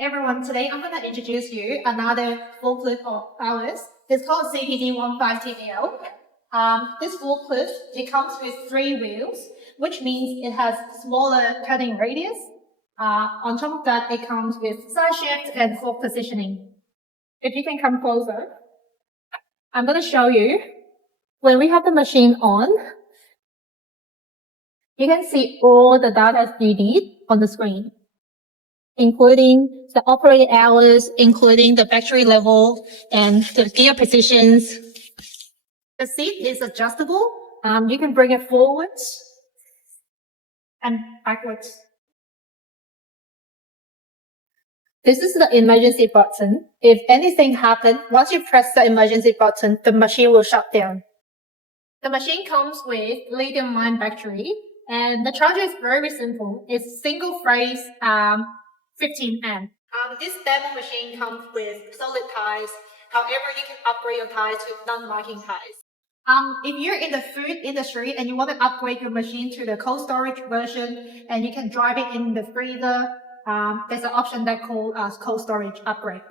Everyone, today I'm going to introduce you another forklift of ours. It's called CPD15 TVL. This forklift, it comes with 3 wheels, which means it has smaller cutting radius. On top of that, it comes with side shift and fork positioning. If you can come closer, I'm going to show you. When we have the machine on, you can see all the data you need on the screen, including the operating hours, including the battery level and the gear positions. The seat is adjustable. You can bring it forwards and backwards. This is the emergency button. If anything happens, once you press the emergency button, the machine will shut down. The machine comes with lithium-ion battery, and the charger is very simple. It's single phase 15 amp. This demo machine comes with solid tires. However, you can upgrade your tires to non-marking tires. If you're in the food industry and you want to upgrade your machine to the cold storage version and you can drive it in the freezer, there's an option that called cold storage upgrade.